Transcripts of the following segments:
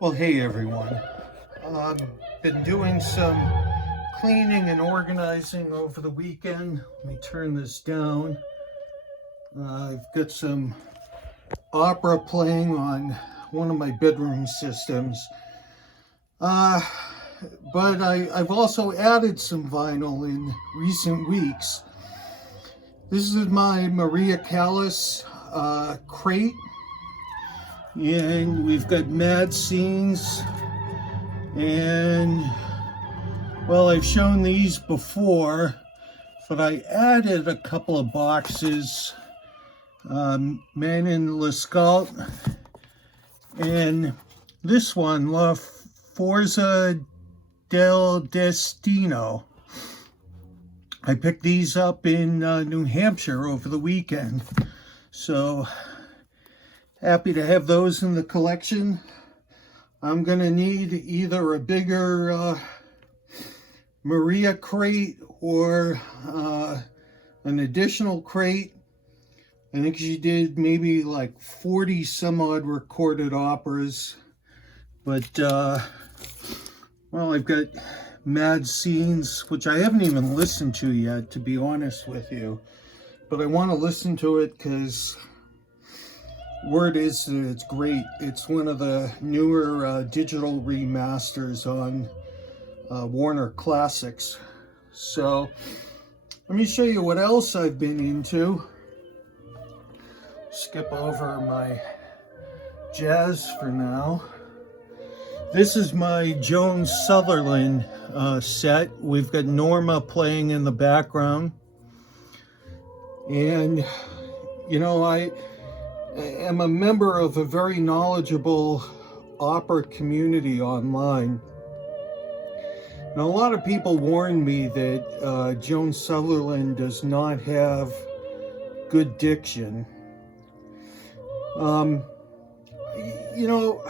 Well, hey everyone. I've been doing some cleaning and organizing over the weekend. Let me turn this down. I've got some opera playing on one of my bedroom systems. Uh, but I've also added some vinyl in recent weeks. This is my Maria Callas crate, and we've got Mad Scenes. And well, I've shown these before, but I added a couple of boxes, Man in Lescaut, and this one, La Forza del Destino. I picked these up in New Hampshire over the weekend, so happy to have those in the collection. I'm gonna need either a bigger Maria crate or an additional crate. I think she did maybe like 40 some odd recorded operas. But, well, I've got Mad Scenes, which I haven't even listened to yet, to be honest with you. But I want to listen to it because word is that it's great. It's one of the newer digital remasters on Warner Classics. So let me show you what else I've been into. Skip over my jazz for now. This is my Joan Sutherland set. We've got Norma playing in the background. And, you know, I am a member of a very knowledgeable opera community online. Now, a lot of people warn me that Joan Sutherland does not have good diction. You know,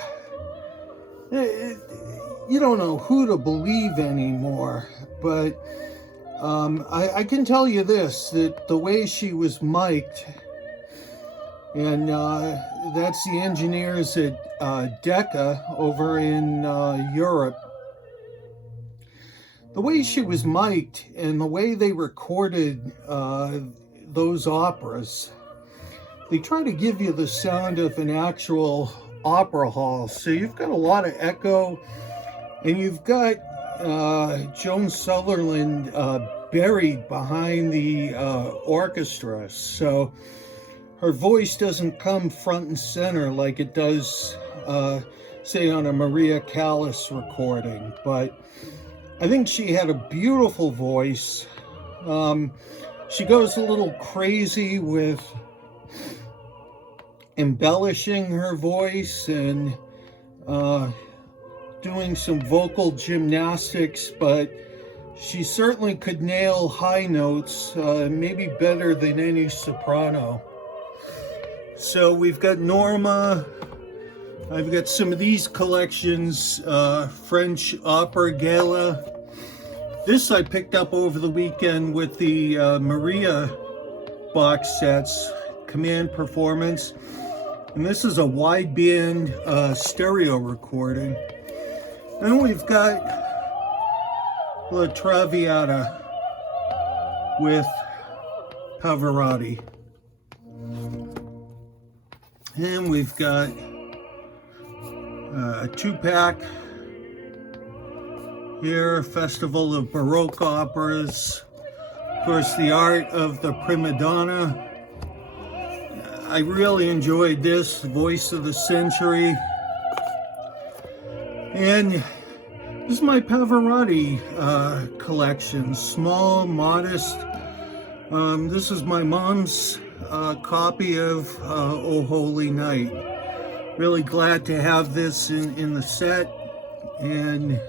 you don't know who to believe anymore, but I can tell you this, that the way she was mic'd, and that's the engineers at Decca over in Europe, the way she was mic'd and the way they recorded those operas, they try to give you the sound of an actual opera hall. So you've got a lot of echo, and you've got Joan Sutherland buried behind the orchestra. So her voice doesn't come front and center like it does, say, on a Maria Callas recording. But I think she had a beautiful voice. She goes a little crazy with embellishing her voice and doing some vocal gymnastics, but she certainly could nail high notes, maybe better than any soprano. So we've got Norma. I've got some of these collections, French Opera Gala. This I picked up over the weekend with the Maria box sets, Command Performance. And this is a wideband stereo recording. Then we've got La Traviata with Pavarotti. And we've got a 2-pack here, Festival of Baroque Operas. Of course, the art of the prima donna. I really enjoyed this, Voice of the Century. And this is my Pavarotti collection, small, modest. This is my mom's copy of O Holy Night. Really glad to have this in the set, and it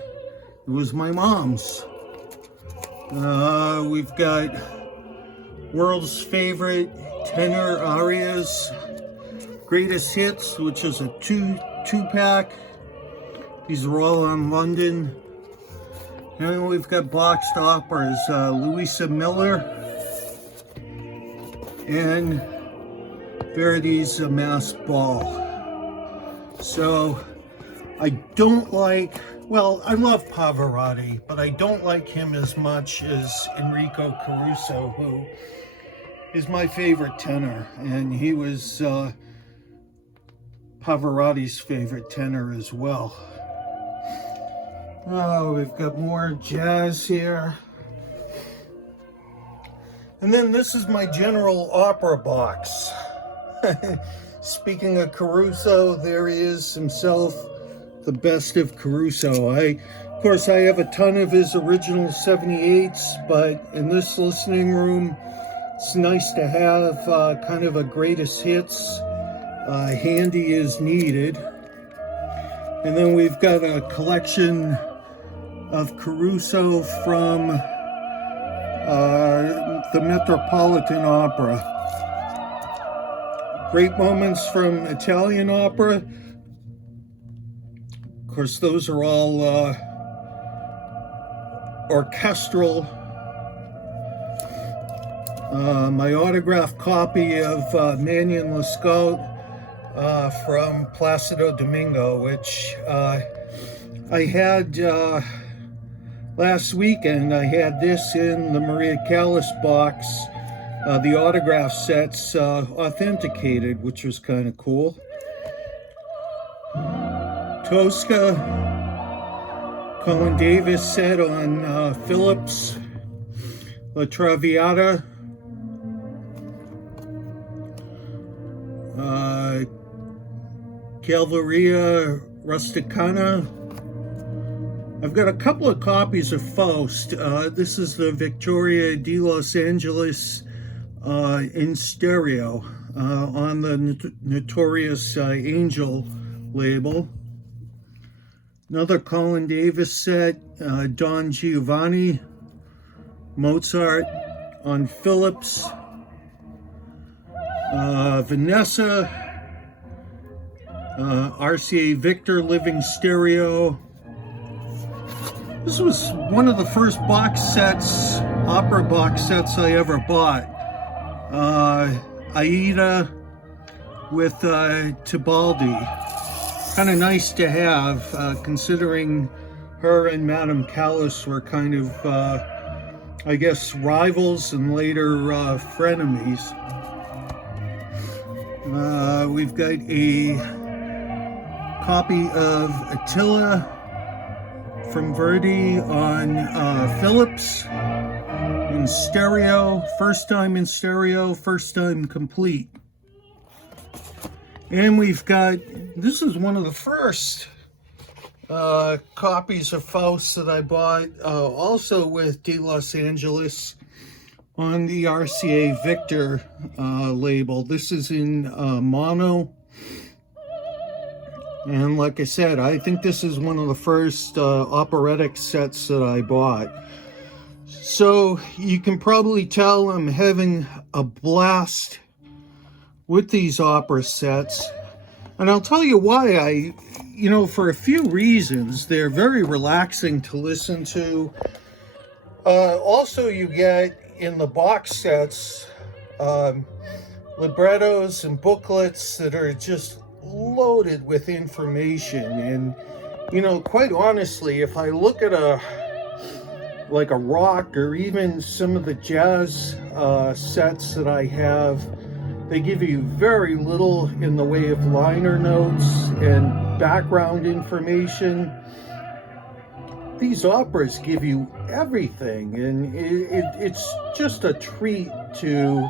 was my mom's. We've got World's Favorite Tenor Arias, Greatest Hits, which is a two-pack. These are all on London. And we've got boxed operas, Louisa Miller and Verdi's A Masked Ball. So I don't like, well, I love Pavarotti, but I don't like him as much as Enrico Caruso, who is my favorite tenor, and he was Pavarotti's favorite tenor as well. Oh, we've got more jazz here. And then this is my general opera box. Speaking of Caruso, there he is himself, the best of Caruso. Of course, I have a ton of his original 78s, but in this listening room, it's nice to have kind of a greatest hits handy as needed. And then we've got a collection of Caruso from the Metropolitan Opera. Great moments from Italian opera. Of course, those are all orchestral. My autographed copy of Mannion Lescaut from Placido Domingo, which I had last weekend. I had this in the Maria Callas box, the autograph sets authenticated, which was kind of cool. Tosca, Colin Davis set on Phillips, La Traviata, Cavalleria Rusticana. I've got a couple of copies of Faust. This is the Victoria di Los Angeles in stereo on the Notorious Angel label. Another Colin Davis set, Don Giovanni, Mozart on Phillips, Vanessa, RCA Victor Living Stereo. This was one of the first box sets, opera box sets I ever bought. Aida with Tibaldi. Kind of nice to have, considering her and Madame Callas were kind of, I guess, rivals and later frenemies. We've got a copy of Attila from Verdi on Phillips in stereo. First time in stereo, first time complete. And we've got, this is one of the first copies of Faust that I bought, also with De Los Angeles on the RCA Victor label. This is in mono. And like I said, I think this is one of the first operatic sets that I bought. So you can probably tell I'm having a blast with these opera sets. And I'll tell you why. For a few reasons. They're very relaxing to listen to. Also, you get in the box sets librettos and booklets that are just loaded with information. And quite honestly, if I look at a rock or even some of the jazz sets that I have, they give you very little in the way of liner notes and background information. These operas give you everything, and it's just a treat to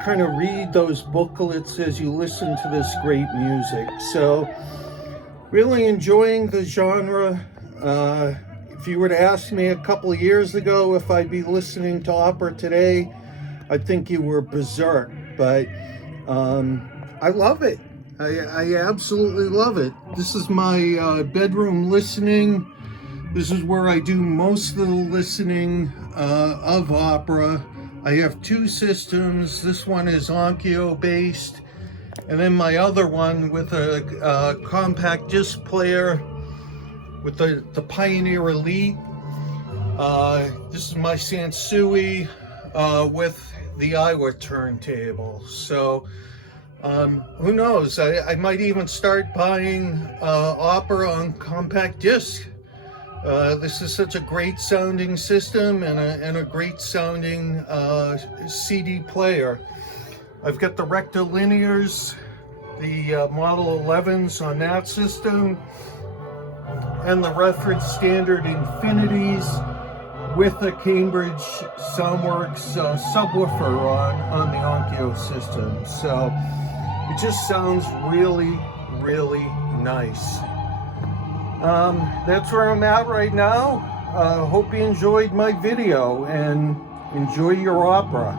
kind of read those booklets as you listen to this great music. So, really enjoying the genre. If you were to ask me a couple of years ago if I'd be listening to opera today, I think you were berserk. But I love it. I absolutely love it. This is my bedroom listening. This is where I do most of the listening of opera. I have two systems. This one is Onkyo based, and then my other one with a compact disc player with the Pioneer Elite. This is my Sansui with the Iowa turntable. So Who knows? I might even start buying opera on compact disc. This is such a great sounding system and a great sounding CD player. I've got the rectilinears, the Model 11s on that system, and the reference standard Infinities with a Cambridge Soundworks subwoofer on the Onkyo system. So it just sounds really, really nice. That's where I'm at right now. Hope you enjoyed my video and enjoy your opera.